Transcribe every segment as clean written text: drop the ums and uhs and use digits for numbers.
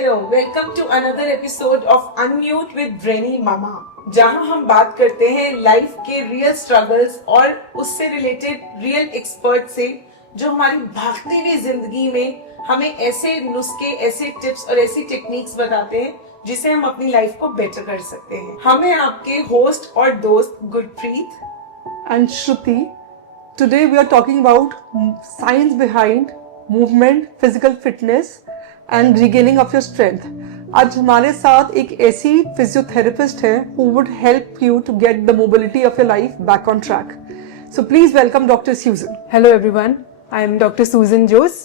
Hello, welcome to another episode of Unmute with Brainy Mama, जहां हम बात करते हैं लाइफ के रियल स्ट्रगल्स और उससे रिलेटेड रियल एक्सपर्ट से, जो हमारी भागती हुई जिंदगी में हमें ऐसे नुस्खे, ऐसे टिप्स और ऐसी टेक्निक्स बताते हैं जिससे हम अपनी लाइफ को बेटर कर सकते हैं। हम हैं आपके होस्ट और दोस्त Gurpreet and Shruti. Today we are talking about science behind movement, physical fitness and regaining of your strength. आज हमारे साथ एक ऐसी फिजियोथेरेपिस्ट है who would help you to get the mobility of your life back on track. So please welcome Dr. Susan. Hello everyone, I am Dr. Susan Jose.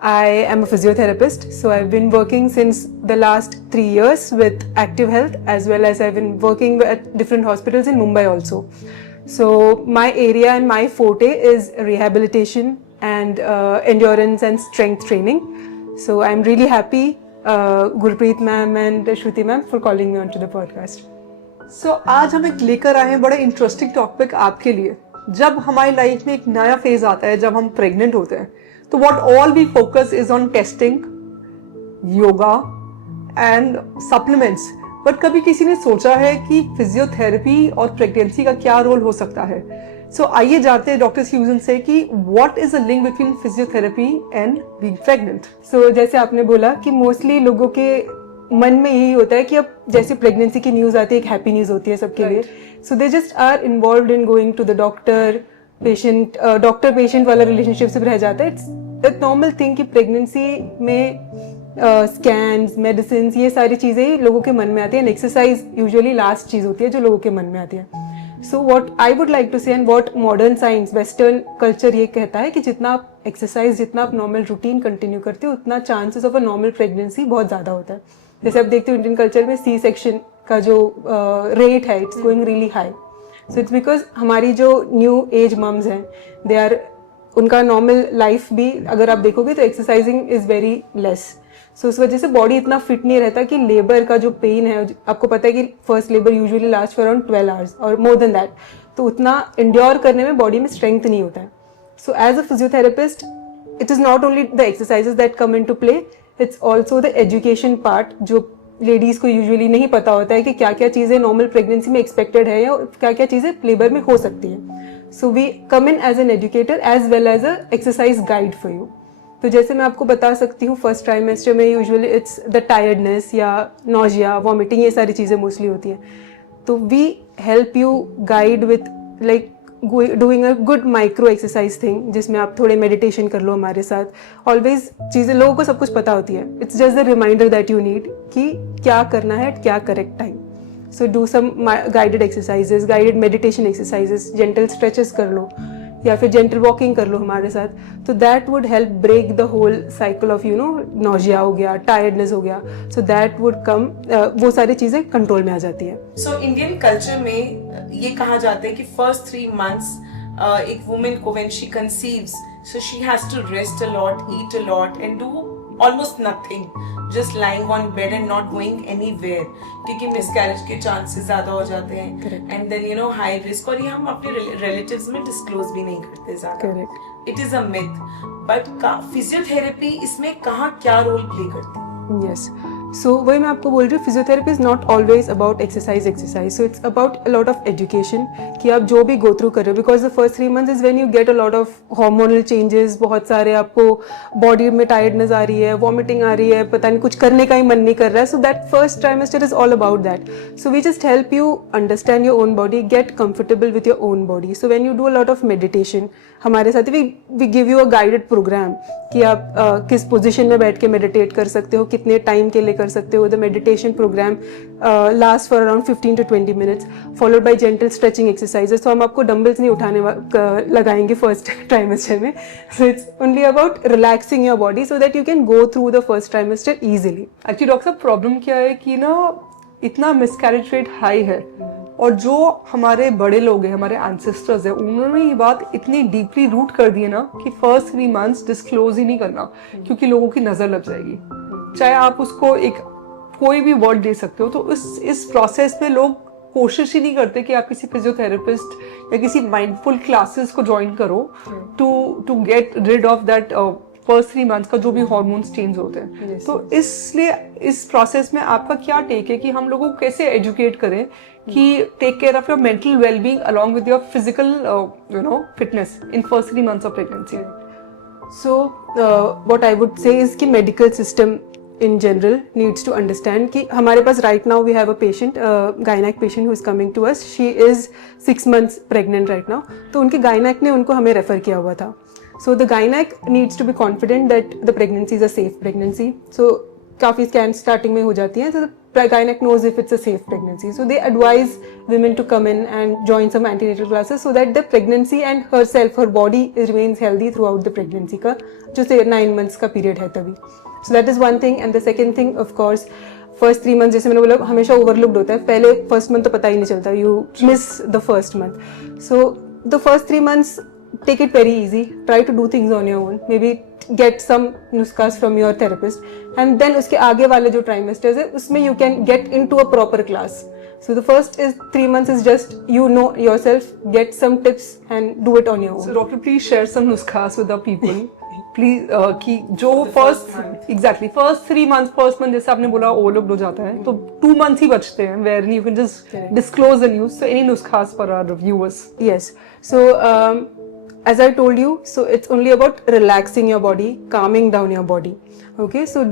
I am a physiotherapist, so I've been working since the last 3 years with Active Health, as well as I've been working at different hospitals in Mumbai also. So my area and my forte is rehabilitation and endurance and strength training. So I'm really happy, Gurpreet ma'am and Shruti ma'am, for calling me onto the podcast. So आज हम एक लेकर आए हैं बड़ा interesting topic आपके लिए। जब हमारी लाइफ में एक नया फेज आता है, जब हम प्रेग्नेंट होते हैं, तो what all we focus is on testing, yoga and supplements. But कभी किसी ने सोचा है कि फिजियोथेरेपी और प्रेगनेंसी का क्या रोल हो सकता है? सो आइए जानते हैं डॉक्टर स्यूजन से कि what is the link between physiotherapy and being pregnant. So जैसे आपने बोला कि मोस्टली लोगों के मन में यही होता है कि अब जैसे प्रेगनेंसी की न्यूज आती है, एक हैप्पी न्यूज होती है सबके लिए, so they just are involved in going to the doctor patient वाला रिलेशनशिप से रह जाता है। इट्स नॉर्मल थिंग कि प्रेगनेंसी में स्कैन्स, मेडिसिन, ये सारी चीजें लोगों के मन में आती है। एक्सरसाइज यूजुअली लास्ट चीज होती है जो लोगों के मन में आती है। So what I would like to say and what modern science, western culture ये कहता है कि जितना आप एक्सरसाइज, जितना आप नॉर्मल रूटीन कंटिन्यू करते हो, उतना chances of a normal pregnancy बहुत ज्यादा होता है। जैसे आप देखते हो इंडियन कल्चर में सी सेक्शन का जो रेट है, it's going really high. So it's because हमारी जो न्यू एज मम्स हैं, दे आर, उनका नॉर्मल लाइफ भी अगर आप देखोगे तो एक्सरसाइजिंग इज वेरी लेस। सो उस वजह से बॉडी इतना फिट नहीं रहता कि लेबर का जो पेन है, आपको पता है कि first labour usually last for around 12 hours और मोर देन दैट, तो उतना इंड्योर करने में बॉडी में स्ट्रेंथ नहीं होता है। So as a physiotherapist, it is not only the exercises that come in to play, it's also the education part, जो लेडीज को यूजुअली नहीं पता होता है कि क्या क्या चीजें नॉर्मल प्रेगनेंसी में एक्सपेक्टेड है या क्या क्या चीजें लेबर में हो सकती है। So we come in as an educator as well as a exercise guide for you. तो जैसे मैं आपको बता सकती हूँ, फर्स्ट ट्राइमेस्टर में यूजुअली इट्स द टायर्डनेस या नॉजिया, वॉमिटिंग, ये सारी चीज़ें मोस्टली होती हैं। तो we help you guide with like doing a good micro exercise thing, जिसमें आप थोड़े मेडिटेशन कर लो हमारे साथ। ऑलवेज चीज़ें, लोगों को सब कुछ पता होती है, it's just the reminder that you need कि क्या करना है, क्या correct time. So do some guided exercises, guided meditation exercises, gentle stretches कर लो या फिर जेंटल वॉकिंग कर लो हमारे साथ। तो that would help break the whole cycle of nausea हो गया, टायर्डनेस हो गया। सो दैट वुड कम, वो सारी चीजें कंट्रोल में आ जाती है। सो इंडियन कल्चर में ये कहा जाता है कि फर्स्ट 3 months एक वुमेन को when she conceives, so she has to rest a lot, eat a lot and do almost nothing, just lying on bed and not going anywhere, क्योंकि miscarriage के चांसेस ज्यादा हो जाते हैं एंड देन हाई रिस्क। और ये हम अपने रिलेटिव्स में डिस्क्लोज भी नहीं करते ज्यादा। It is a myth, but physiotherapy इसमें कहाँ क्या रोल प्ले करती है? यस, सो वही मैं आपको बोल रही हूँ, physiotherapy is not always about exercise, so it's about a lot of education कि आप जो भी गो थ्रू कर रहे हो, because the first 3 months is when you get a lot of hormonal changes, बहुत सारे आपको बॉडी में टायर्डनेस आ रही है, वॉमिटिंग आ रही है, पता नहीं कुछ करने का ही मन नहीं कर रहा है। So that first trimester is all about that. So we just help you understand your own body, get comfortable with your own body. So when you do a lot of meditation हमारे साथ, we give you a guided program कि आप किस position में बैठ के meditate कर सकते हो, कितने टाइम के लिए कर सकते हो। The meditation program last for around 15 to 20 minutes, followed by gentle stretching exercises. तो हम आपको डंबल्स नहीं उठाने लगाएंगे फर्स्ट ट्राइमेस्टर में। So it's only about relaxing your body so that you can go through the first trimester easily. Actually doctor साहब, problem क्या है कि इतना मिसकैरेज रेट हाई है, और जो हमारे बड़े लोग हैं, हमारे एंसेस्टर्स हैं, उन्होंने ये बात इतनी डीपली रूट कर दी है ना कि फर्स्ट 3 months डिस्क्लोज ही नहीं करना, क्योंकि लोगों की नजर लग जाएगी। चाहे आप उसको एक कोई भी वर्ड दे सकते हो, तो इस प्रोसेस में लोग कोशिश ही नहीं करते कि आप किसी फिजियोथेरेपिस्ट या किसी माइंडफुल क्लासेस को ज्वाइन करो to get rid of that first 3 months का जो भी हॉर्मोन्स चेंज होते हैं। Yes, तो इसलिए इस प्रोसेस में आपका क्या टेक है कि हम लोगों को कैसे एजुकेट करें कि take care of your mental wellbeing along with your physical fitness in first 3 months of pregnancy? So, what I would say is कि medical system in general needs to understand कि हमारे पास right now we have a patient, gynec patient who is coming to us. She is 6 months pregnant right now. तो उनके gynec ने उनको हमें refer किया हुआ था. So the gynec needs to be confident that the pregnancy is a safe pregnancy. So काफी scans starting में हो जाती हैं. So the gynec knows if it's a safe pregnancy. So they advise women to come in and join some antenatal classes so that the pregnancy and herself, her body remains healthy throughout the pregnancy का जो से 9 months का period है तभी. So that is one thing. And the second thing, of course, first 3 months जैसे मैंने बोला हमेशा overlooked होता है. पहले first month तो पता ही नहीं चलता. You miss the first month. So the first 3 months, take it very easy. Try to do things on your own. Maybe get some nuskas from your therapist. And then उसके आगे वाले जो trimesters है उसमें you can get into a proper class. So the first is 3 months is just you know yourself, get some tips and do it on your own. So doctor, please share some nuskhas with the people. Please कि जो first 3 months first month जैसे आपने बोला overlooked हो जाता है तो 2 months ही बचते हैं where you can just disclose the news. So any नुस्खास for our viewers? Yes. So as I told you, so it's only about relaxing your body, calming down your body. Okay, so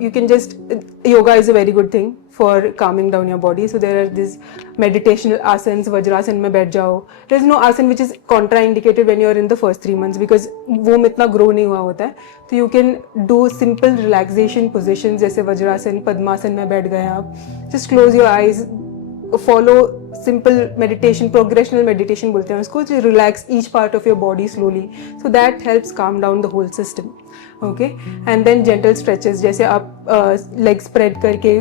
you can just, yoga is a very good thing for calming down your body. So there are these meditational asanas, vajrasan mein baith jao. There's no asan which is contraindicated when you're in the first 3 months because वो इतना grow नहीं हुआ होता है. तो you can do simple relaxation positions जैसे वज्रासन, पद्मासन में बैठ गए आप. Just close your eyes, follow simple meditation, progressional meditation बोलते हैं उसको, to relax each part of your body slowly. So that helps calm down the whole system. Okay, and then gentle stretches जैसे आप legs spread करके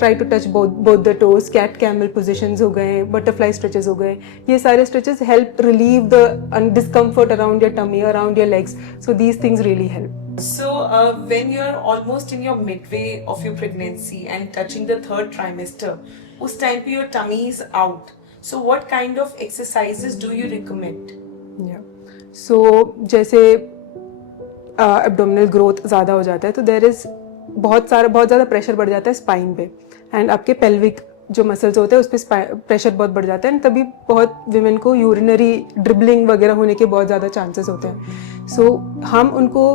try to touch both the toes, cat camel positions हो गए, butterfly stretches हो गए. ये सारे stretches help relieve the discomfort around your tummy, around your legs. So these things really help. So, when you're almost in your midway of your pregnancy and touching the 3rd trimester, उस time पे your tummy is out. So, what kind of exercises do you recommend? Yeah. So जैसे abdominal growth ज़्यादा हो जाता है तो there is बहुत ज़्यादा प्रेशर बढ़ जाता है स्पाइन पे एंड आपके पेल्विक जो मसल्स होते हैं उस पर प्रेशर बहुत बढ़ जाता है एंड तभी बहुत विमेन को यूरिनरी ड्रिबलिंग वगैरह होने के बहुत ज़्यादा चांसेस होते हैं. सो हम उनको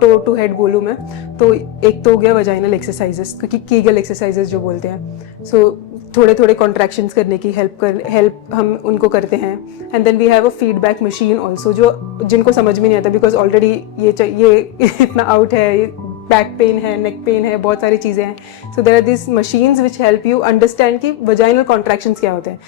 टो टू हेड बोलूँ मैं तो एक तो हो गया वजाइनल एक्सरसाइजेस क्योंकि कीगल एक्सरसाइजेस जो बोलते हैं. सो थोड़े कॉन्ट्रैक्शंस करने की हेल्प हम उनको करते हैं. And then we have a feedback machine also जो जिनको समझ में नहीं आता बिकॉज ऑलरेडी ये इतना आउट है, बैक पेन है, नेक पेन है, बहुत सारी चीज़ें हैं. So there are this machines which help you understand कि वजाइनल कॉन्ट्रैक्शंस क्या होते हैं.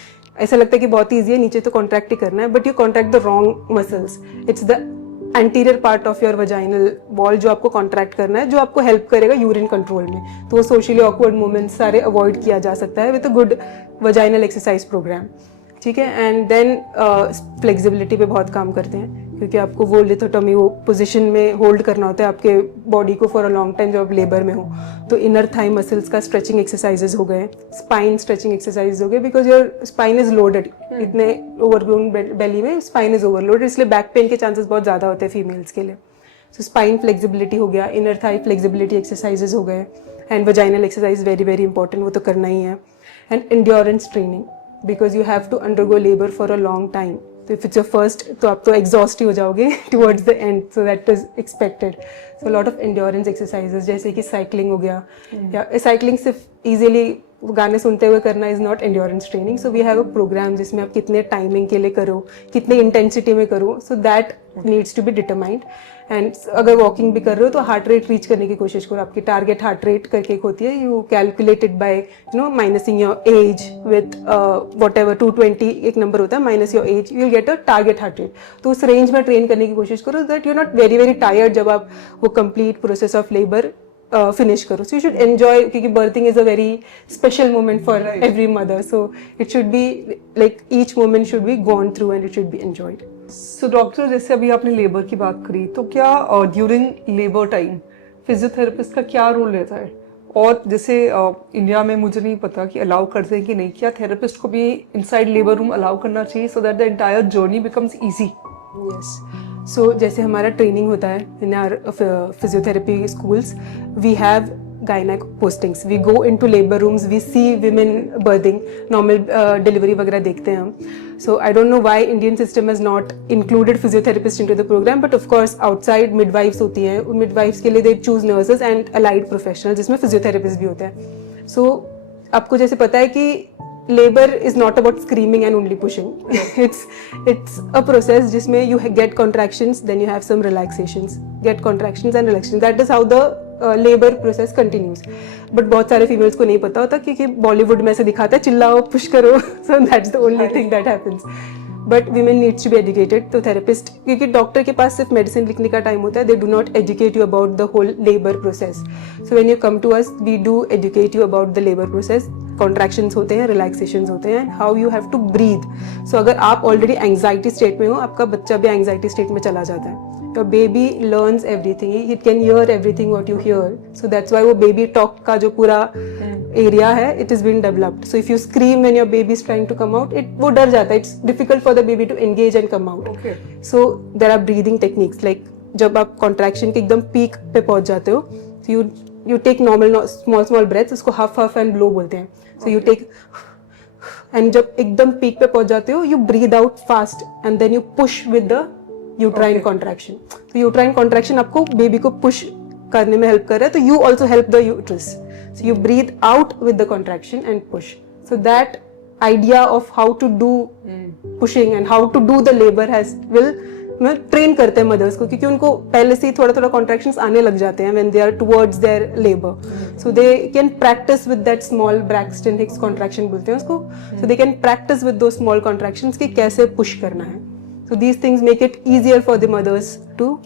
ऐसा लगता है कि बहुत ईजी है, नीचे तो कॉन्ट्रैक्ट ही करना है, but you contract the wrong muscles. It's the anterior part of your vaginal wall जो आपको कॉन्ट्रैक्ट करना है, जो आपको हेल्प करेगा यूरिन कंट्रोल में. तो वो सोशली ऑकवर्ड मूवमेंट्स सारे अवॉइड किया जा सकता है with a good vaginal exercise program. ठीक है. एंड देन फ्लेक्सिबिलिटी पे बहुत काम करते हैं क्योंकि आपको वो लिथोटमी वो पोजीशन में होल्ड करना होता है आपके बॉडी को फॉर अ लॉन्ग टाइम जब आप लेबर में हो. तो इनर थाई मसल्स का स्ट्रेचिंग एक्सरसाइजेज हो गए, स्पाइन स्ट्रेचिंग एक्सरसाइज हो गए because your spine is loaded. इतने ओवरग्रोन बेली में स्पाइन इज ओवरलोडेड इसलिए बैक पेन के चांसेस बहुत ज़्यादा होते हैं फीमेल्स के लिए. सो स्पाइन फ्लेक्सिबिलिटी हो गया, इनर थाई फ्लेक्सिबिलिटी एक्सरसाइजेज हो गए and vaginal exercise very very important, वो तो करना ही है. And endurance training because you have to undergo labour for a long time. तो इफ इट्स योर फर्स्ट तो आप तो एग्जॉस्ट ही हो जाओगे towards the end. So that is expected. So lot of endurance exercises जैसे कि साइकिलिंग हो गया या साइकिलिंग सिर्फ इजीली गाने सुनते हुए करना is not endurance training. So we have a program जिसमें आप कितने टाइमिंग के लिए करो, कितने इंटेंसिटी में करो. So that needs to be determined. And अगर वॉकिंग भी कर रहे हो तो हार्ट रेट रीच करने की कोशिश करो. आपकी टारगेट हार्ट रेट करके एक होती है, you calculated by minusing your age with whatever 220 एक नंबर होता है, minus your age you will get a target heart rate. तो उस रेंज में ट्रेन करने की कोशिश करो that you are not very very tired जब आप वो complete process of labour finish करो. सो यू शुड एंजॉय क्योंकि birthing is a very special moment for every mother. So it should be like each moment should be gone through and it should be enjoyed. So doctor जैसे अभी आपने labour की बात करी तो क्या during labour time physiotherapist का क्या रोल रहता है? और जैसे इंडिया में मुझे नहीं पता कि अलाउ करते हैं कि नहीं, क्या थेरेपिस्ट को भी इनसाइड लेबर रूम अलाउ करना चाहिए so that the entire journey becomes easy? Yes. So जैसे हमारा ट्रेनिंग होता है in our physiotherapy schools, we have गायनेक postings, we go into labour rooms, we see women birthing, normal delivery वगैरह देखते हैं हम. So I don't know why Indian system has not included physiotherapist into the programme, but of course outside midwifes होती हैं, उन midwifes के लिए they choose nurses and allied professional, जिसमें फिजियोथेरेपिस्ट भी होते हैं. सो आपको जैसे पता है कि labor is not about screaming and only pushing. it's a process जिसमें you get contractions, then you have some relaxations, get contractions and relaxations. That is how the labor process continues. But बहुत सारे females को नहीं पता होता क्योंकि बॉलीवुड में ऐसे दिखाता है चिल्लाओ पुश करो, so that's the only thing that happens. But women needs to be educated. तो therapist, क्योंकि डॉक्टर के पास सिर्फ मेडिसिन लिखने का टाइम होता है, they do not educate you about the whole labor process. So when you come to us, we do educate you about the labor process. Contractions होते हैं, रिलैक्सेशंस होते हैं, how you have to breathe. So अगर आप already anxiety state में हो, आपका बच्चा भी एंग्जाइटी स्टेट में चला जाता है. Your baby learns everything, it can hear everything what you hear. So that's why वो बेबी टॉक का जो पूरा एरिया है, it is been developed. So if you scream when your baby is trying to come out, वो डर जाता है. It's difficult for the baby to engage and come out. So there are breathing techniques, like जब आप contraction के एकदम peak पे पहुंच जाते हो, you take normal small breaths, उसको हफ एंड ब्लो बोलते हैं. So you take, and जब एकदम पीक पे पहुंच जाते हो, you breathe out fast and then you push with the uterine contraction. तो uterine contraction आपको बेबी को push करने में हेल्प कर रहा है, तो you also help the uterus. So you breathe out with the contraction and push. So that idea of how to do pushing and how to do the labor will train करते हैं mother's को, क्योंकि उनको पहले से ही थोड़ा थोड़ा contractions आने लग जाते हैं when they are towards their labour. So they can practise with that small Braxton Hicks contraction बोलते हैं उसको. So they can practise with दो स्मॉल कॉन्ट्रैक्शंस कि कैसे पुश करना है. So these things make it easier for the mothers to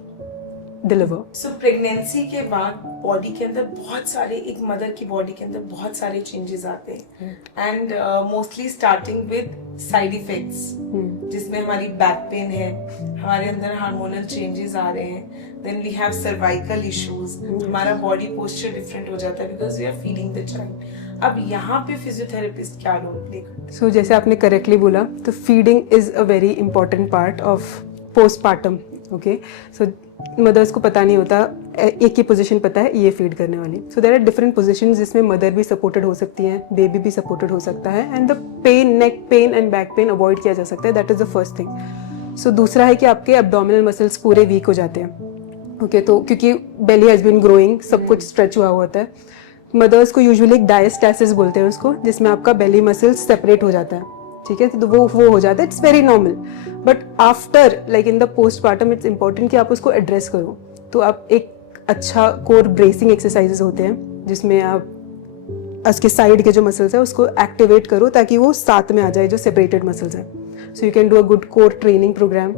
deliver. So pregnancy के बाद बॉडी के अंदर बहुत सारे, एक मदर की बॉडी के अंदर बहुत सारे चेंजेस आते हैं, and mostly starting with side effects, जिसमें हमारी बैक पेन है, हमारे अंदर हार्मोनल चेंजेस आ रहे हैं, then we have cervical issues, हमारा बॉडी पोस्चर डिफरेंट हो जाता है because we are feeding the child. अब यहाँ पे फिजियोथेरेपिस्ट क्या रोल प्ले करते हैं? सो जैसे आपने करेक्टली बोला, तो feeding is a very important part of postpartum. Okay, so mothers को पता नहीं होता, एक ही पोजीशन पता है ये फीड करने वाली. So there are different positions जिसमें मदर भी सपोर्टेड हो सकती है, बेबी भी सपोर्टेड हो सकता है, and the pain, neck pain and back pain avoid किया जा सकता है. That is the first thing. So दूसरा है कि आपके एब्डोमिनल मसल्स पूरे वीक हो जाते हैं. ओके, तो क्योंकि बेली हैज बीन ग्रोइंग, सब कुछ स्ट्रेच हुआ होता है. मदर्स को यूजुअली एक डायस्टैसिस बोलते हैं उसको, जिसमें आपका बेली मसल्स सेपरेट हो जाता है. ठीक है, तो वो हो जाता है. It's very normal, but after like in the postpartum it's important कि आप उसको एड्रेस करो. तो आप एक अच्छा कोर ब्रेसिंग एक्सरसाइजेस होते हैं जिसमें आप उसके साइड के जो मसल्स है उसको एक्टिवेट करो ताकि वो साथ में आ जाए जो सेपरेटेड मसल्स हैं. So you can do a good core training programme,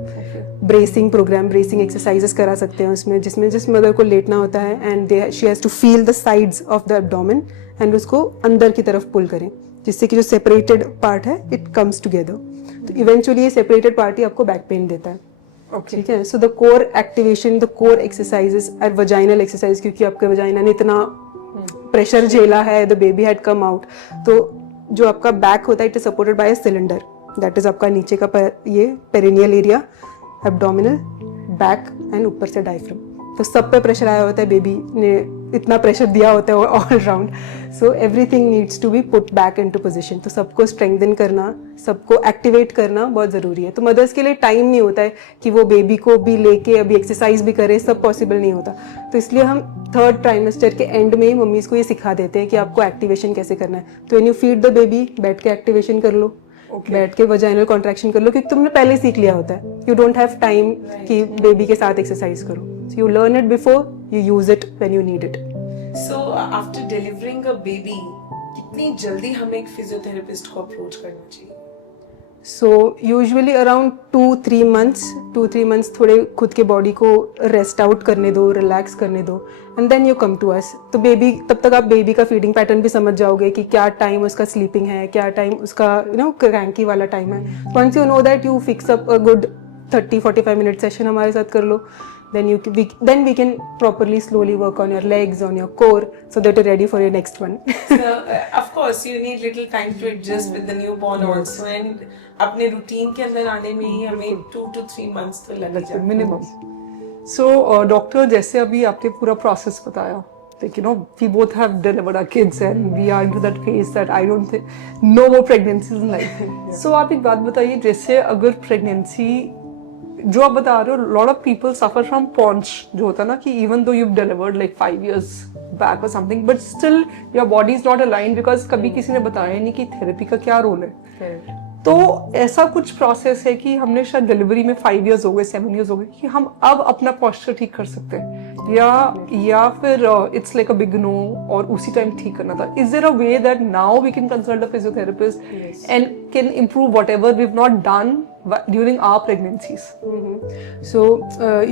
bracing programme, bracing exercises करा सकते हैं उसमें, जिसमें जिस मदर को लेटना होता है and she has to feel the sides of the abdomen and उसको अंदर की तरफ पुल करें, जिससे कि जो सेपरेटेड पार्ट है इट कम्स टुगेदर. तो इवेंचुअली ये सेपरेटेड पार्ट ही आपको बैक पेन देता है. ठीक है, so the core activation, the core exercises are vaginal exercise, क्योंकि आपके वजाइना ने इतना प्रेशर झेला है, the baby had come out. तो जो आपका बैक होता है it is supported by a cylinder, that is आपका नीचे का ये perineal area, abdominal, back and ऊपर से डायफ्राम. तो सब पे प्रेशर आया होता है, बेबी ने इतना प्रेशर दिया होता है all round. So everything needs to be put back into position. तो सबको स्ट्रेंथन करना, सबको एक्टिवेट करना बहुत ज़रूरी है. तो मदर्स के लिए टाइम नहीं होता है कि वो बेबी को भी लेके अभी एक्सरसाइज भी करे, सब पॉसिबल नहीं होता. तो इसलिए हम 3rd ट्राइमेस्टर के एंड में ही मम्मीज़ को ये सिखा देते हैं कि आपको एक्टिवेशन कैसे करना है. तो when you feed the baby, बैठ के एक्टिवेशन कर लो, बैठ के वजाइनल कॉन्ट्रैक्शन कर लो, क्योंकि तुमने पहले सीख लिया होता है. यू डोंट हैव टाइम कि बेबी के साथ एक्सरसाइज करो. So you learn it before, you use it when you need it. So after delivering a baby, कितनी जल्दी हमें एक फिजियोथेरेपिस्ट को अप्रोच करना चाहिए? सो यूजुअली अराउंड 2-3 मंथ्स थोड़े खुद के बॉडी को रेस्ट आउट करने दो, रिलैक्स करने दो, and then you come to us. तो बेबी, तब तक आप बेबी का फीडिंग पैटर्न भी समझ जाओगे कि क्या टाइम उसका स्लीपिंग है, क्या टाइम उसका क्रैंकी वाला टाइम है. Once you know that, you fix up a good 30-45 minute session हमारे साथ कर लो. then we can properly slowly work on your legs, on your core, so that you're ready for your next one. So, of course, you need little time to adjust with the newborn also, and अपने routine के अंदर आने में ही हमें 2 to 3 months तो लग जाते हैं मिनिमम. सो डॉक्टर, जैसे अभी आपने पूरा प्रोसेस बताया, like we both have delivered our kids and we are into that phase that I don't think no more pregnancies in life. So आप एक बात बताइए, जैसे अगर pregnancy जो आप बता रहे हो, lot of people suffer from paunch, जो होता है ना कि even though you've delivered like 5 years back or something, but still your body is not aligned because कभी किसी ने बताया नहीं कि थेरेपी का क्या रोल है. तो ऐसा कुछ प्रोसेस है कि हमने शायद डिलीवरी में 5 years हो गए, 7 years हो गए, कि हम अब अपना पोस्चर ठीक कर सकते हैं, या फिर it's like a big no और उसी टाइम ठीक करना था. Is there a way that now we can consult a physiotherapist and can improve whatever we have not done during our pregnancies? So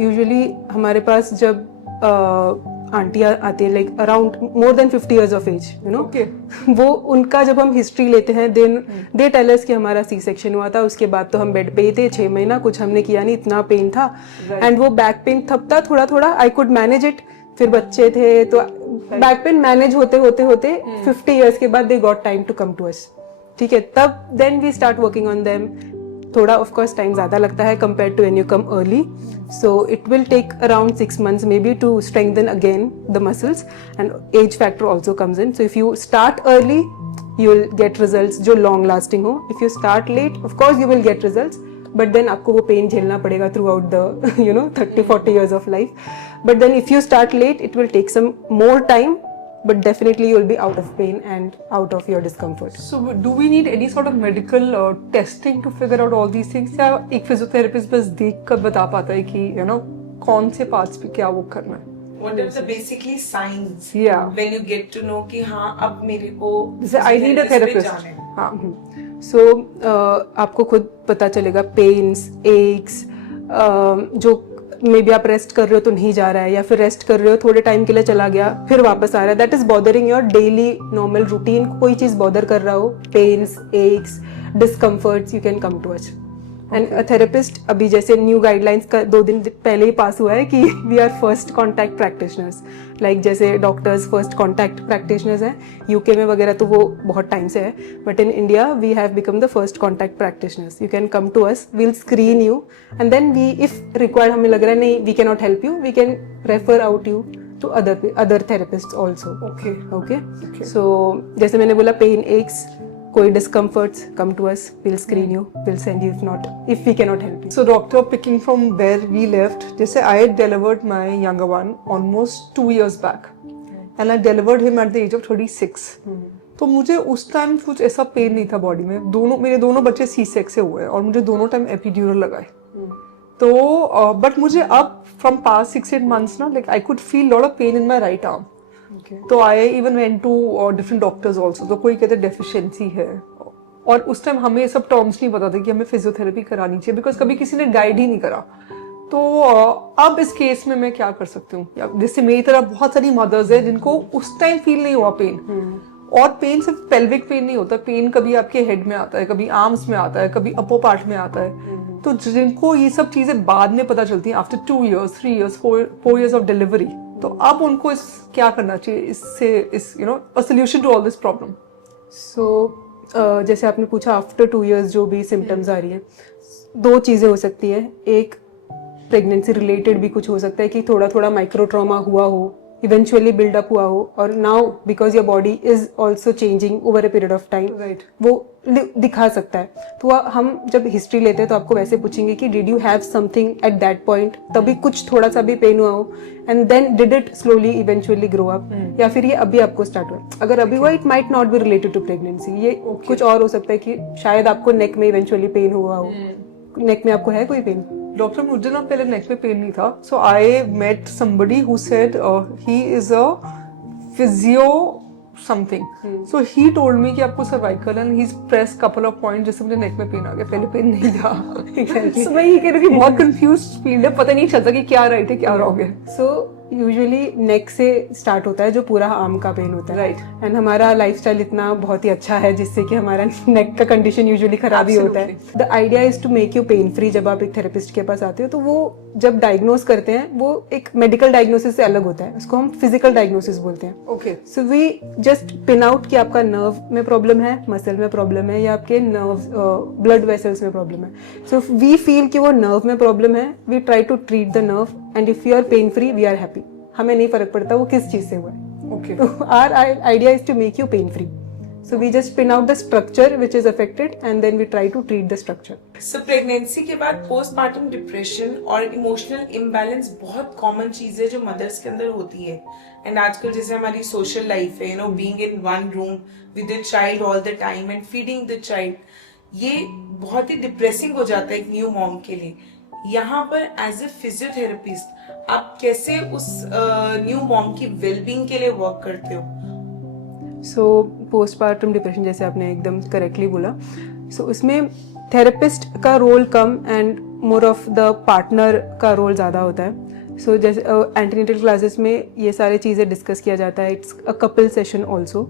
usually हमारे पास जब आंटियाँ आती है like around more than 50 years of age, Okay. वो उनका जब हम हिस्ट्री लेते हैं देन दे टेल अस कि हमारा सी सेक्शन हुआ था, उसके बाद तो हम बेड पे ही थे 6 महीना, कुछ हमने किया नहीं, इतना पेन था एंड वो बैक पेन थपता थोड़ा थोड़ा, आई कुड मैनेज इट. फिर बच्चे थे तो बैक पेन मैनेज होते होते होते 50 years के बाद they got time to come to us. ठीक है, तब then we start working on them. थोड़ा ऑफ कोर्स टाइम ज़्यादा लगता है compare to when you come early, so it will take around 6 months maybe to strengthen again the muscles, and age factor also comes in. So if you start early you will get results जो long lasting हो. If you start late of course you will get results, but then आपको वो pain झेलना पड़ेगा throughout the 30-40 years of life. But then if you start late it will take some more time, but definitely you will be out of pain and out of your discomfort. So do we need any sort of medical testing to figure out all these things, या एक physiotherapist बस देख कर बता पाता है कि कौन से पार्ट्स पे क्या वो करना है? What are the basically signs Yeah. when you get to know कि हाँ अब मेरे को जैसे I need a therapist पे therapist. जाना है. हाँ. So आपको खुद पता चलेगा पेन्स, एक्स, जो मे बी आप रेस्ट कर रहे हो तो नहीं जा रहा है, या फिर रेस्ट कर रहे हो थोड़े टाइम के लिए चला गया फिर वापस आ रहा है, that is bothering your daily normal routine. कोई चीज बॉदर कर रहा हो, pains, aches, discomforts, you can come to us. And a therapist, अभी जैसे न्यू गाइडलाइंस का 2 दिन पहले ही पास हुआ है कि we are first contact practitioners. Like जैसे डॉक्टर्स फर्स्ट कॉन्टैक्ट प्रैक्टिशनर्स हैं यूके में वगैरह, तो वो बहुत टाइम से है, but in India we have become the first contact practitioners. You can come to us, we'll screen you and then we if required हमें लग रहा है नहीं we can not help you, we can refer out you to other therapist also. Okay. So जैसे मैंने बोला pen, x, कोई discomforts, come to us, we'll screen you, we'll send you if we cannot help you. So doctor, picking from where we left, जैसे I had delivered my younger one almost 2 years back, and I delivered him at the age of 36. तो मुझे उस time कुछ ऐसा pen नहीं था body में. मेरे दोनों बच्चे C-सेक से हुए और मुझे दोनों टाइम एपिड्यूरल लगाए. तो बट मुझे अब फ्रॉम पास्ट 6-8 months ना, like I could feel lot of pain in my right arm. तो I even went to different doctors also. तो कोई कहते डेफिशिएंसी है, और उस टाइम हमें सब टर्म्स नहीं पता थे कि हमें फिजियोथेरेपी करानी चाहिए, बिकॉज कभी किसी ने गाइड ही नहीं करा. तो अब इस केस में मैं क्या कर सकती हूँ? जैसे मेरी तरह बहुत सारी मदर्स है जिनको उस टाइम फील नहीं हुआ पेन, और पेन सिर्फ पेल्विक पेन नहीं होता, पेन कभी आपके हेड में आता है, कभी आर्म्स में आता है, कभी अपर पार्ट में आता है. तो जिनको ये सब चीजें बाद में पता चलती हैं after 2 years, 3 years, 4 years of delivery, तो अब उनको क्या करना चाहिए इससे, a solution to all this problem? So जैसे आपने पूछा आफ्टर 2 years जो भी सिम्टम्स आ रही है, 2 चीज़ें हो सकती है. एक प्रेगनेंसी रिलेटेड भी कुछ हो सकता है कि थोड़ा थोड़ा माइक्रो ट्रॉमा हुआ हो, इवेंचुअली बिल्डअप हुआ हो, और now because your body is also changing over a period of time, वो दिखा सकता है. तो हम जब हिस्ट्री लेते हैं तो आपको वैसे पूछेंगे कि did you have something at that point, तभी कुछ थोड़ा सा भी पेन हुआ हो, and then did it slowly eventually grow up, या फिर ये अभी आपको स्टार्ट हुआ. अगर अभी हुआ it might not be related to pregnancy, ये कुछ और हो सकता है कि शायद आपको नेक में इवेंचुअली पेन हुआ हो. नेक में आपको है कोई पेन? डॉक्टर, मुझे ना पहले नेक में पेन नहीं था. So I met somebody who said he is a physio something. So he told me कि आपको cervical, and he press couple of point, जिससे मुझे नेक में पेन आ गया. पहले पेन नहीं था. So मैं ये कह रही हूँ कि बहुत कंफ्यूज फील्ड है, पता नहीं चलता कि क्या राइट है क्या रॉन्ग है. सो यूजुअली नेक से स्टार्ट होता है, जो पूरा आर्म का पेन होता है, Right. एंड हमारा लाइफस्टाइल इतना बहुत ही अच्छा है जिससे कि हमारा नेक का कंडीशन यूजुअली खराब ही होता है. The idea is to make you pain free. जब आप एक थेरेपिस्ट के पास आते हो तो वो जब डायग्नोस करते हैं वो एक मेडिकल डायग्नोसिस से अलग होता है, उसको हम फिजिकल डायग्नोसिस बोलते हैं. Okay. So we just pin out कि आपका नर्व में प्रॉब्लम है, मसल में प्रॉब्लम है, या आपके नर्व ब्लड वेसल्स में प्रॉब्लम है. सो वी फील कि वो नर्व में प्रॉब्लम है, we try to treat the nerve, and if you are pain free we are happy. हमें नहीं फर्क पड़ता वो किस चीज से हुआ है. Okay. Our idea is to make you pain free. So we just pin out the structure which is affected and then we try to treat the structure. So pregnancy के बाद पोस्टमार्टम डिप्रेशन और emotional imbalance बहुत common चीज है जो mother's के अंदर होती है. एंड आजकल जैसे हमारी सोशल लाइफ है, being in one room with the child all the time and feeding the child, ये बहुत ही डिप्रेसिंग हो जाता है एक न्यू मॉम के लिए. यहाँ पर एज ए फिजियोथेरेपिस्ट आप कैसे उस न्यू मॉम की वेलबींग के लिए वर्क करते हो? सो पोस्टमार्टम डिप्रेशन जैसे आपने एकदम करेक्टली बोला, सो उसमें थेरेपिस्ट का रोल कम and more of the partner का रोल ज़्यादा होता है. सो जैसे एंटीनेटल क्लासेस में ये सारी चीज़ें डिस्कस किया जाता है. It's a couple session also.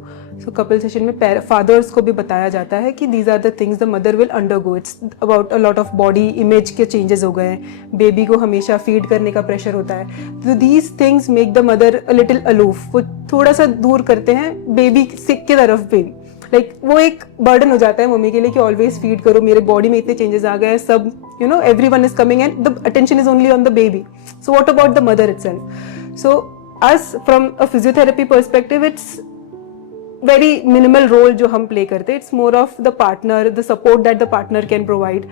So couple session में फादर्स को भी बताया जाता है कि these are the things the mother will undergo. It's about a lot of body image के चेंजेस हो गए हैं, बेबी को हमेशा फीड करने का प्रेशर होता है. तो these things make the mother a little aloof. वो थोड़ा सा दूर करते हैं बेबी सिक की तरफ. बेबी लाइक वो एक बर्डन हो जाता है मम्मी के लिए कि ऑलवेज फीड करो, मेरे बॉडी में इतने चेंजेस आ गए हैं, सब everyone is coming and the attention is only on the baby. So what about the mother itself? So us from a physiotherapy perspective, it's very minimal role जो हम play करते हैं. It's more of the partner, the support that the partner can provide.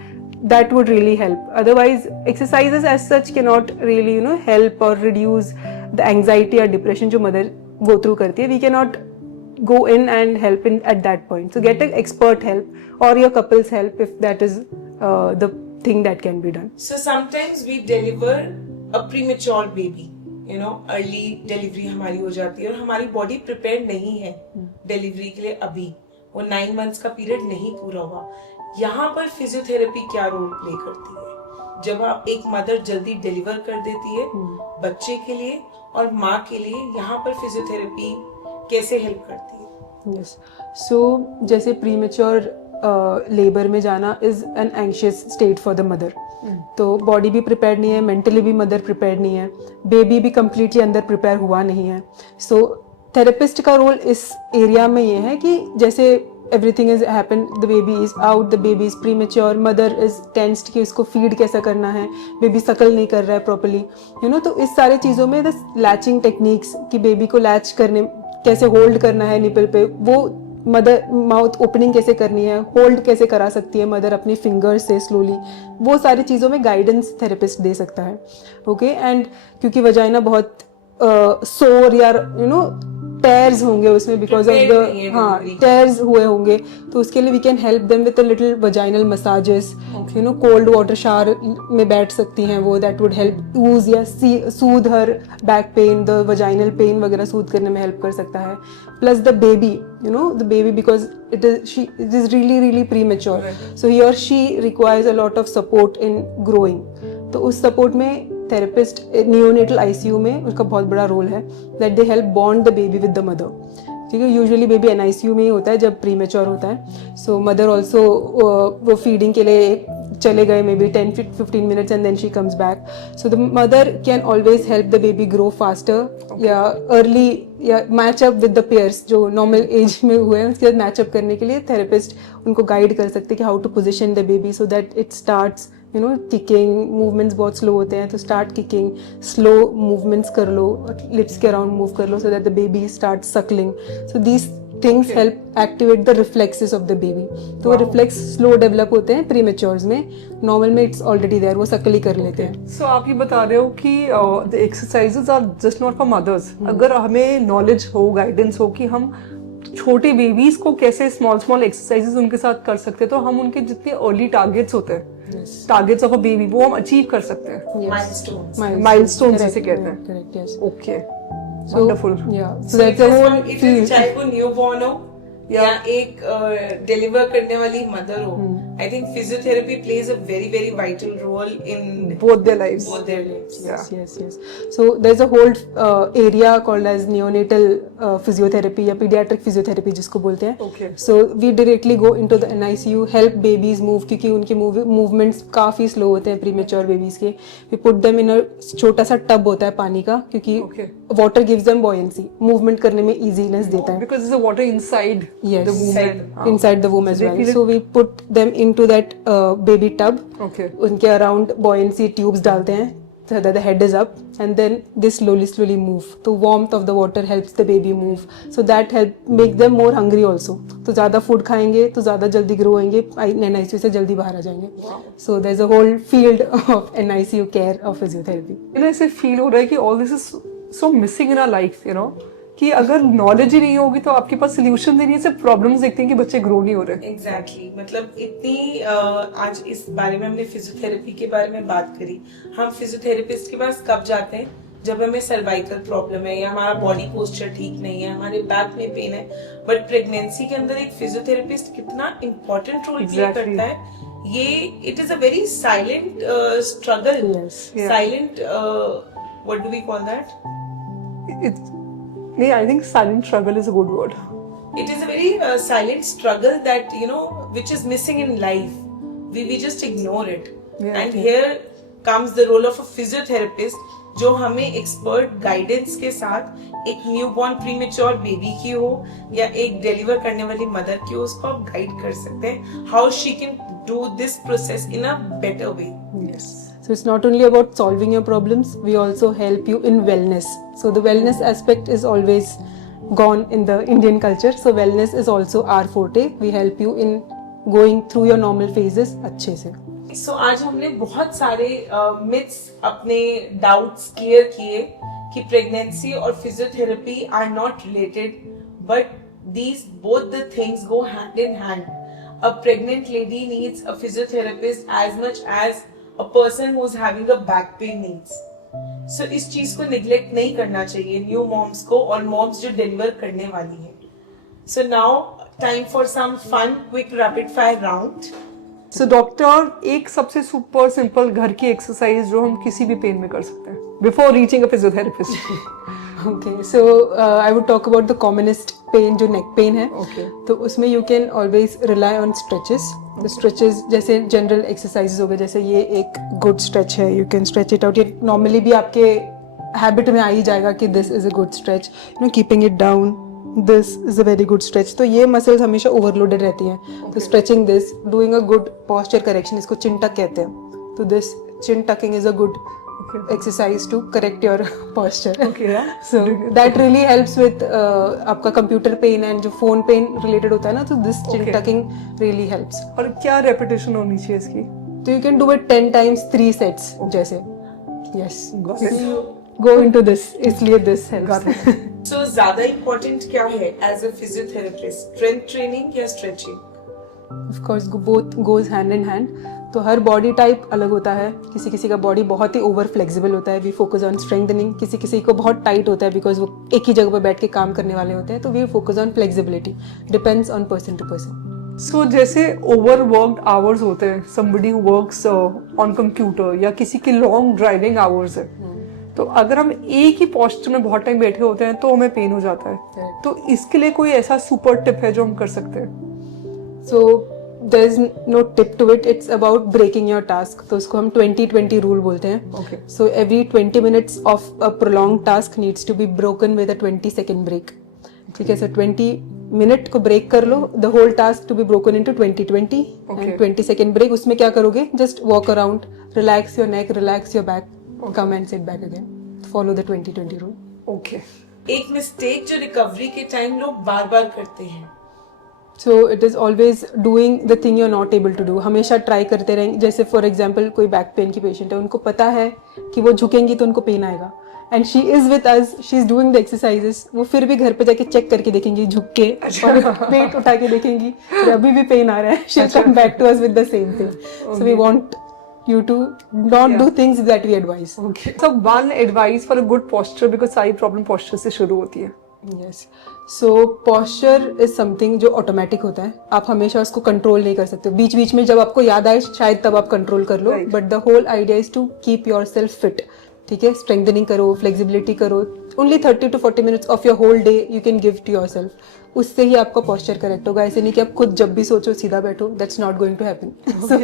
That would really help. Otherwise, exercises as such cannot really help or reduce the anxiety or depression जो mother go through करती है. We cannot go in and help in at that point. So get an expert help or your couple's help if that is the thing that can be done. So sometimes we deliver a premature baby. Early delivery हमारी हो जाती है और हमारी body prepare नहीं है delivery के लिए. अभी वो 9 months का पीरियड नहीं पूरा हुआ. यहाँ पर फिजियोथेरेपी क्या रोल प्ले करती है जब आप एक मदर जल्दी डिलीवर कर देती है बच्चे के लिए और माँ के लिए? यहाँ पर फिजियोथेरेपी कैसे हेल्प करती है? Yes. So जैसे प्रीमेच्योर लेबर में जाना is an anxious state for the mother. तो बॉडी भी प्रिपेयर नहीं है, मेंटली भी मदर प्रिपेयर नहीं है, बेबी भी कम्प्लीटली अंदर प्रिपेयर हुआ नहीं है. सो थेरेपिस्ट का रोल इस एरिया में ये है कि जैसे everything is happen, the baby is out, the baby is premature, mother is tensed कि इसको फीड कैसा करना है, बेबी सकल नहीं कर रहा है प्रॉपर्ली, तो इस सारे चीज़ों में द लैचिंग टेक्निक्स कि बेबी को लैच करने कैसे होल्ड करना है निपल पे, वो मदर माउथ ओपनिंग कैसे करनी है, होल्ड कैसे करा सकती है मदर अपनी फिंगर्स से स्लोली, वो सारी चीज़ों में गाइडेंस थेरेपिस्ट दे सकता है. ओके. एंड क्योंकि वजाइना बहुत सोर या टेयर्स होंगे उसमें बिकॉज ऑफ द टेयर्स हुए होंगे, तो उसके लिए we can help them with a little vaginal massages. Cold water shower में बैठ सकती हैं वो, दैट वुड हेल्प यूज या soothe her back pain, the vaginal pain वगैरह सूद करने में हेल्प कर सकता है. Plus the baby because it is really premature, so he or she requires a lot of support in growing. तो उस support में थेरेपिस्ट नियोनेटल आईसीयू में उसका बहुत बड़ा रोल है, that they help bond the baby with the mother. ठीक है, यूजुअली बेबी एनआईसीयू में ही होता है जब प्रीमेच्योर होता है. सो मदर ऑल्सो वो फीडिंग के लिए चले गए may be 10-15 minutes and then she comes back. So the mother can always help the baby grow faster या early या match up with the pairs जो normal age में हुए हैं, उसके बाद match up करने के लिए थेरेपिस्ट उनको गाइड कर सकते हैं कि how to position the baby so that it starts kicking. movements बहुत slow होते हैं तो start kicking, slow movements कर लो, lips के around move कर लो so that the baby starts suckling. So these things help activate the reflexes of the baby. तो reflex slow develop होते हैं premature में, normal में it's already there, वो suckle ही कर लेते हैं. So आप ये बता रहे हो कि the exercises are just not for mothers. अगर हमें knowledge हो, guidance हो कि हम छोटे बेबीज को कैसे स्मॉल एक्सरसाइजेस उनके साथ कर सकते हैं, तो हम उनके जितने अर्ली टारगेट्स होते हैं, टारगेट्स ऑफ अ बेबी, वो हम अचीव कर सकते हैं. माइलस्टोन जिसे कहते हैं. Correct, yes. Okay, So, wonderful. yeah, so that's the whole field. चाहे वो न्यूबॉर्न हो या एक डिलीवर करने वाली मदर हो, I think physiotherapy plays a very, very vital role in both their lives. both their lives. Yeah. Yes. So there's a whole area called as neonatal physiotherapy या pediatric physiotherapy जिसको बोलते हैं. Okay. So we directly go into the NICU, help babies move क्योंकि उनके movements काफी slow होते हैं premature babies के. We put them in a छोटा सा tub होता है पानी का क्योंकि Okay. water gives them buoyancy, movement करने में easiness देता है. Because there's the water inside Yes. the woman. Inside the womb as they well. feel it- So we put them into that baby tub. Okay. उनके around buoyancy tubes डालते हैं so that the head is up and then they slowly move. तो warmth of the water helps the baby move. So that help make them more hungry also. तो ज़्यादा food खाएंगे तो ज़्यादा जल्दी grow होंगे, NICU से जल्दी बाहर आ जाएंगे. So there's a whole field of NICU care of physiotherapy. You know, ऐसे फील हो रहा है कि all this is so missing in our life, you know, कि अगर नॉलेज ही नहीं होगी तो आपके पास सोल्यूशन नहीं है, सिर्फ प्रॉब्लम्स देखते हैं कि बच्चे ग्रो नहीं हो रहे. एग्जैक्टली मतलब इतनी आज इस बारे में हमने फिजियोथेरेपी के बारे में बात करी. हम फिजियोथेरेपिस्ट के पास कब जाते हैं? जब हमें सर्वाइकल प्रॉब्लम है या हमारा बॉडी पोस्चर ठीक नहीं है, हमारे बैक में पेन है. बट प्रेगनेंसी के अंदर एक फिजियोथेरेपिस्ट कितना इम्पोर्टेंट रोल प्ले Exactly. करता है. ये it is a very silent struggle. Yes. Yeah. Silent what do we call that? नहीं, I think silent struggle is a good word. It is a very silent struggle that which is missing in life. We just ignore it. Yeah, And okay. here comes the role of a physiotherapist जो हमें expert guidance के साथ एक newborn premature baby की हो या एक deliver करने वाली मदर की हो, उसको आप गाइड कर सकते हैं how she can do this process in a better way. Yes. So it's not only about solving your problems, we also help you in wellness. So the wellness aspect is always gone in the Indian culture. So wellness is also our forte. We help you in going through your normal phases अच्छे से. So आज हमने बहुत सारे myths अपने doubts clear किए कि pregnancy और physiotherapy are not related, but these both the things go hand in hand. A pregnant lady needs a physiotherapist as much as a person who's having a back pain needs. So इस चीज को neglect नहीं करना चाहिए new moms को और moms जो deliver करने वाली है. So now time for some fun quick rapid fire round. So doctor, एक सबसे सुपर सिंपल घर की एक्सरसाइज जो हम किसी भी पेन में कर सकते हैं before reaching a physiotherapist. Okay, so I would talk about the commonest pain जो neck pain है. Okay. तो उसमें you can always rely on stretches. The stretches जैसे general exercises हो गए, जैसे ये एक good stretch है, you can stretch it out. ये normally भी आपके habit में आ ही जाएगा कि this is a good stretch. You know, keeping it down, this is a very good stretch. तो ये muscles हमेशा overloaded रहती हैं. तो stretching this, doing a good posture correction, इसको chin tuck कहते हैं. तो this chin tucking is a good exercise to correct your posture. Okay, yeah. So that really helps with आपका computer pain and जो phone pain related होता है ना, तो this chin Okay. tucking really helps. और क्या रेपिटेशन होनी चाहिए इसकी? So you can do it 10 times 3 sets जैसे. Yes. Got it. Go into this, इसलिए this helps. So ज्यादा important क्या है as a physiotherapist? Strength training या stretching? Of course both goes hand in hand. तो हर बॉडी टाइप अलग होता है. किसी किसी का बॉडी बहुत ही ओवर फ्लेक्सिबल होता है, वी फोकस ऑन स्ट्रेंथनिंग. किसी किसी को बहुत टाइट होता है बिकॉज वो एक ही जगह पर बैठ के काम करने वाले होते हैं, तो we focus on flexibility. Depends on person to person. So जैसे ओवरवर्क्ड आवर्स होते हैं, somebody who works on computer या किसी के लॉन्ग ड्राइविंग आवर्स है, तो अगर हम एक ही पोस्चर में बहुत टाइम बैठे होते हैं तो हमें पेन हो जाता है. Correct. तो इसके लिए कोई ऐसा सुपर टिप है जो हम कर सकते हैं? So there is no tip to it, it's about breaking your task. तो उसको हम 20-20 रूल बोलते हैं. Okay. So every 20 minutes of a prolong task needs to be broken with a 20 second break. ठीक है, सो 20 minute को break कर लो, the whole task to be broken into 20-20 and 20 second break. उसमें क्या करोगे? Just walk around, relax your neck, relax your back, come and sit back again. Follow the 20-20 rule. Okay. एक mistake जो recovery के time लोग बार बार करते हैं. So it is always doing the thing you are not able to do. हमेशा try करते रहेंगे. जैसे फॉर एग्जाम्पल कोई बैक पेन की पेशेंट है, उनको पता है कि वो झुकेंगी तो उनको पेन आएगा, and she is with us, she is doing the exercises. वो फिर भी घर पे जाके चेक करके देखेंगी झुक के, और वेट उठा के देखेंगी कि अभी भी पेन आ रहा है. She will come back to us with the same thing. So we want you to not do things that we advise. Okay. So one advice for a good posture, because सारी प्रॉब्लम posture से शुरू होती है. Yes so posture is something जो automatic होता है, आप हमेशा उसको कंट्रोल नहीं कर सकते, बीच बीच में जब आपको याद आए शायद तब आप कंट्रोल कर लो, Right. But the whole idea is to keep yourself fit. ठीक है, स्ट्रेंथनिंग करो, फ्लेक्सिबिलिटी करो, only 30 to 40 minutes of your whole day you can give to yourself. उससे ही आपका पॉस्चर करेक्ट होगा. ऐसे नहीं कि आप खुद जब भी सोचो सीधा बैठो, that's not going to happen. So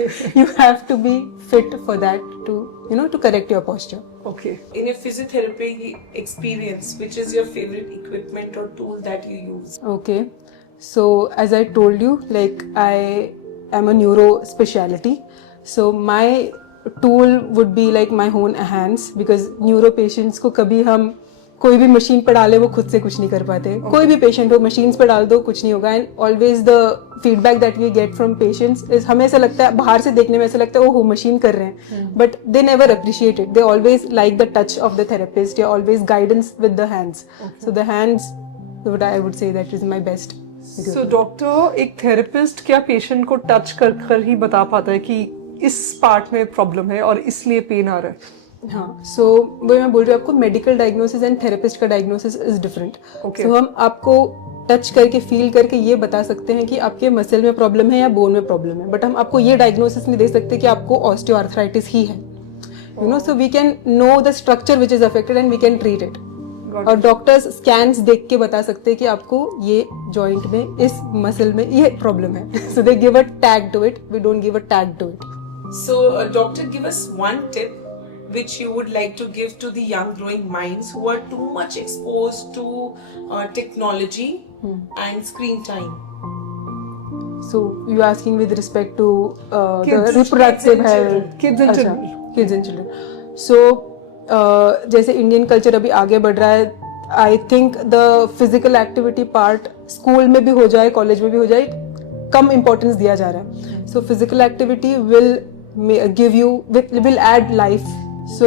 you have to be fit for that to correct your posture. Okay. In your physiotherapy experience, which is your favorite equipment or tool that you use? Okay, so as I told you, like I am a neuro specialty, so my tool would be like my own hands, because neuro patients को कभी हम कोई भी machine पर डाले वो खुद से कुछ नहीं कर पाते. कोई भी पेशेंट हो मशीन्स पर डाल दो कुछ नहीं होगा. And always the feedback that we get from patients is, हमें ऐसा लगता है बाहर से देखने में ऐसा लगता है वो मशीन कर रहे हैं, but they never appreciate it. They always like the touch of the therapist, या always guidance with the hands. So the hands what I would say that is my best. So doctor, एक therapist क्या patient को touch कर ही बता पाता है कि इस पार्ट में प्रॉब्लम है और इसलिए पेन आ रहा है? हाँ, सो वो मैं बोल रही हूँ आपको, मेडिकल डायग्नोसिस एंड थेरेपिस्ट का डायग्नोसिस इज डिफरेंट. Okay. सो हम आपको टच करके फील करके ये बता सकते हैं कि आपके मसल में प्रॉब्लम है या बोन में प्रॉब्लम है, बट हम आपको ये डायग्नोसिस नहीं दे सकते कि आपको ऑस्टियोआर्थराइटिस ही है. So we can know the structure which is affected and we can treat it. और डॉक्टर्स स्कैन्स देख के बता सकते हैं कि आपको ये जॉइंट में इस मसल में ये प्रॉब्लम है. So they give a tag to it, we don't give a tag to it. So, doctor, give us one tip which you would like to give to the young growing minds who are too much exposed to technology and screen time. So you asking with respect to Kids. the reproductive Kids and health, children. Kids and अच्छा, children. kids and children. So जैसे Indian culture अभी आगे बढ़ रहा है, I think the physical activity part school में भी हो जाए, कॉलेज में भी हो जाए, कम इम्पोर्टेंस दिया जा रहा है. So physical activity will give you will add life. So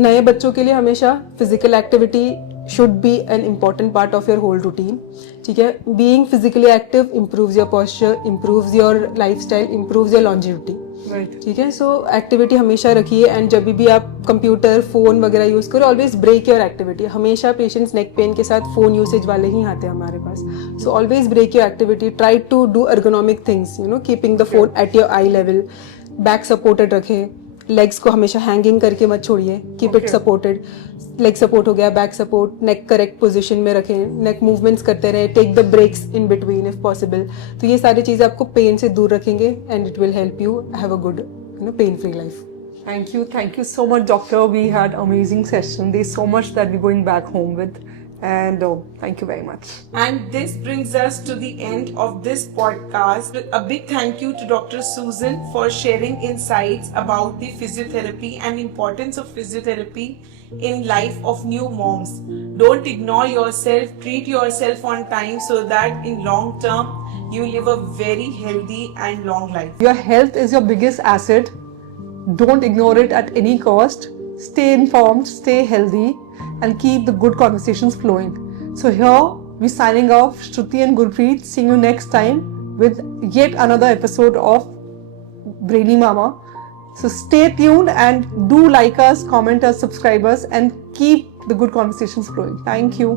नए बच्चों के लिए हमेशा physical activity should be an important part of your whole routine. ठीक है, being physically active improves your posture, improves your lifestyle, improves your longevity. Right. ठीक है, सो activity हमेशा रखिए. एंड जब भी आप कंप्यूटर फोन वगैरह यूज करो, ऑलवेज ब्रेक योर एक्टिविटी. हमेशा पेशेंट्स नेक पेन के साथ फोन यूसेज वाले ही आते हैं हमारे पास. So always break your activity, try to do ergonomic things, keeping the phone at your eye level. Back supported रखें, लेग्स को हमेशा हैंगिंग करके मत छोड़िए, keep it supported. Leg support हो गया, back support, neck correct position में रखें, नेक मूवमेंट्स करते रहे, take the breaks in between if possible. तो ये सारी चीजें आपको पेन से दूर रखेंगे and it will help you have a good pain free life. Thank you so much, doctor. We had amazing session. There's so much that we're going back home with, and thank you very much. And this brings us to the end of this podcast. A big thank you to Dr. Susan for sharing insights about the physiotherapy and importance of physiotherapy in life of new moms. Don't ignore yourself, treat yourself on time so that in long term you live a very healthy and long life. Your health is your biggest asset. Don't ignore it at any cost. Stay informed, stay healthy, and keep the good conversations flowing. So here we're signing off, Shruti and Gurpreet. Seeing you next time with yet another episode of Brainy Mama. So stay tuned and do like us, comment us, subscribe us, and keep the good conversations flowing. Thank you.